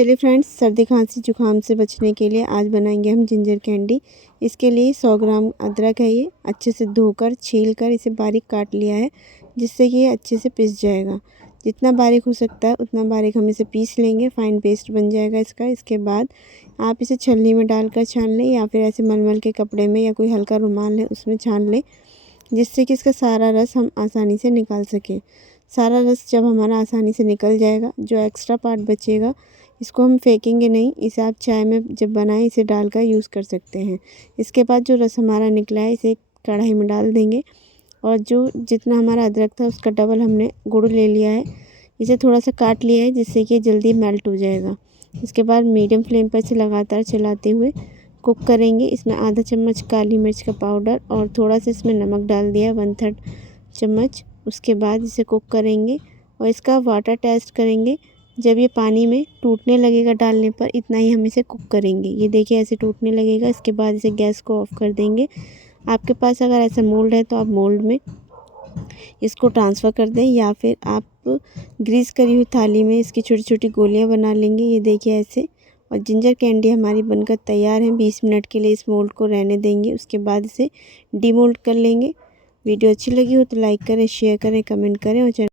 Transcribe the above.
चलिए फ्रेंड्स, सर्दी खांसी जुकाम से बचने के लिए आज बनाएंगे हम जिंजर कैंडी। इसके लिए 100 ग्राम अदरक है। ये अच्छे से धोकर छील कर इसे बारीक काट लिया है, जिससे कि ये अच्छे से पिस जाएगा। जितना बारीक हो सकता है उतना बारीक हम इसे पीस लेंगे, फाइन पेस्ट बन जाएगा इसका। इसके बाद आप इसे छलनी में डालकर छान लें, या फिर ऐसे मलमल के कपड़े में या कोई हल्का रुमाल है उसमें छान लें, जिससे कि इसका सारा रस हम आसानी से निकाल सकें। सारा रस जब हमारा आसानी से निकल जाएगा, जो एक्स्ट्रा पार्ट बचेगा इसको हम फेंकेंगे नहीं। इसे आप चाय में जब बनाएं इसे डालकर यूज़ कर सकते हैं। इसके बाद जो रस हमारा निकला है इसे कढ़ाई में डाल देंगे, और जो जितना हमारा अदरक था उसका डबल हमने गुड़ ले लिया है। इसे थोड़ा सा काट लिया है, जिससे कि जल्दी मेल्ट हो जाएगा। इसके बाद मीडियम फ्लेम पर इसे लगातार चलाते हुए कुक करेंगे। इसमें आधा चम्मच काली मिर्च का पाउडर और थोड़ा सा इसमें नमक डाल दिया, 1/3 चम्मच। उसके बाद इसे कुक करेंगे और इसका वाटर टेस्ट करेंगे। जब ये पानी में टूटने लगेगा डालने पर, इतना ही हम इसे कुक करेंगे। ये देखिए ऐसे टूटने लगेगा। इसके बाद इसे गैस को ऑफ कर देंगे। आपके पास अगर ऐसा मोल्ड है तो आप मोल्ड में इसको ट्रांसफ़र कर दें, या फिर आप ग्रीस करी हुई थाली में इसकी छोटी छोटी गोलियां बना लेंगे। ये देखिए ऐसे। और जिंजर कैंडी हमारी बनकर तैयार है। 20 मिनट के लिए इस मोल्ड को रहने देंगे। उसके बाद इसे डीमोल्ड कर लेंगे। वीडियो अच्छी लगी हो तो लाइक करें, शेयर करें, कमेंट करें और